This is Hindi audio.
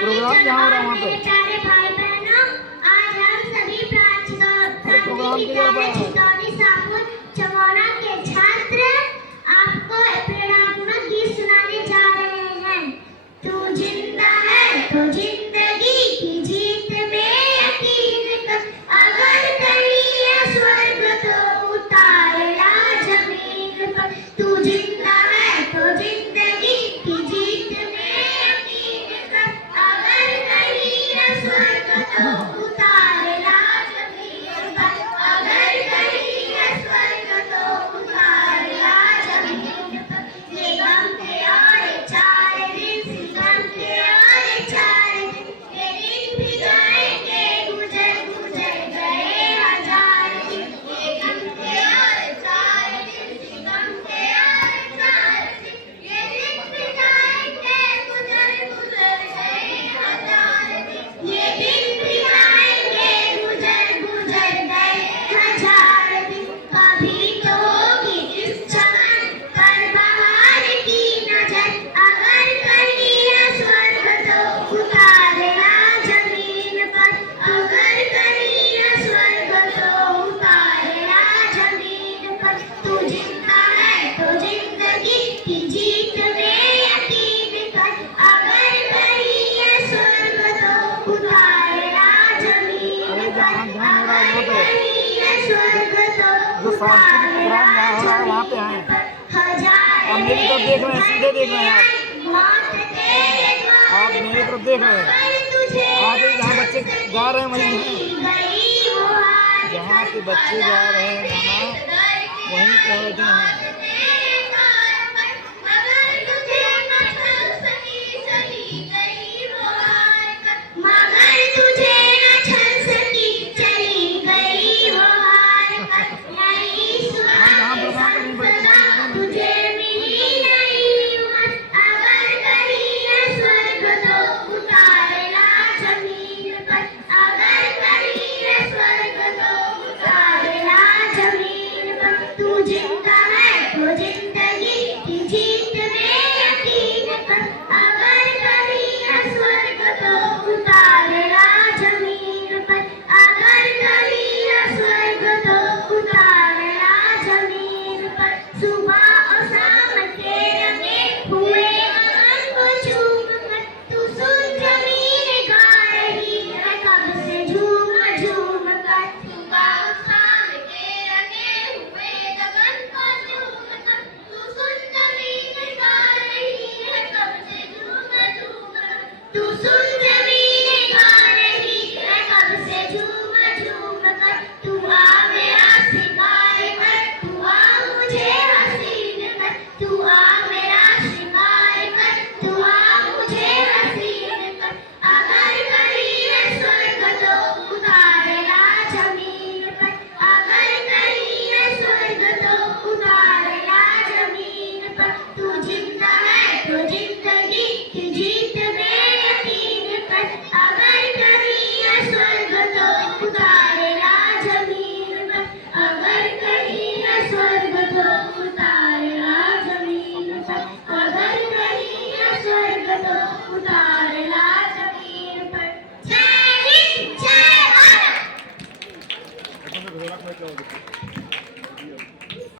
प्रोग्राम जहाँ हो रहा है वहाँ पे प्यारे भाई बहनों, आज हम सभी प्रोग्राम की चितौनी सापुर चमोना के छात्र आपको प्रेरणात्मक गीत सुनाने जा रहे हैं। तू जिंदा है तो जिंदगी की जीत में यकीन कर, अगर कहीं है स्वर्ग तो उतारना जमीन पर। तू जिंदा है तो जिंदगी की जीत में यकीन कर, अगर कहीं है स्वर्ग तो उतारना जमीन पर, अगर कहीं है स्वर्ग तो उतारना जमीन पर। ये गम के और चार दिन, गम के और चार दिन, ये दिन भी जाएंगे गुजर गुजर गए हजार दिन। ये गम के और चार दिन, गम के और चार दिन, ये दिन भी जाएंगे गुजर गुजर गए हजार दिन। ये दिन भी जाएंगे गुजर गुजर गए हजार दिन। कभी तो होगी इस चमन पर बहार की नजर, अगर कहीं है स्वर्ग तो उतारना जमीन पर, अगर कहीं है स्वर्ग तो उतारना जमीन पर। तू जिंदा है तो जिंदगी की जीत में यकीन कर, अगर कहीं है स्वर्ग तो उतारना जमीन पर, अगर कहीं है स्वर्ग तो जो सांस्कृतिक प्रोग्राम जहाँ हो रहा है वहाँ पे आए। आप मेरी तरफ देख रहे हैं, सीधे देख रहे हैं आप मेरी तरफ देख रहे हैं। आज जहाँ बच्चे गा रहे हैं वहीं हैं, जहाँ के बच्चे गा रहे हैं गाना वहीं पे बैठे हैं। जिंदा है तो जिंदगी की जीत में यकीन कर, अगर कहीं है स्वर्ग तो उतारना जमीन पर, अगर कहीं है स्वर्ग तो उतारना जमीन पर। सुबह और शाम के रंगे हुए गगन को चूम कर, तू सुन जमीन गा रही है कब से झूम झूम कर। सुबह और शाम के रंगे हुए गगन को चूम कर, तू सुन जमीन गा रही है कब से झूम झूम कर। तू सुन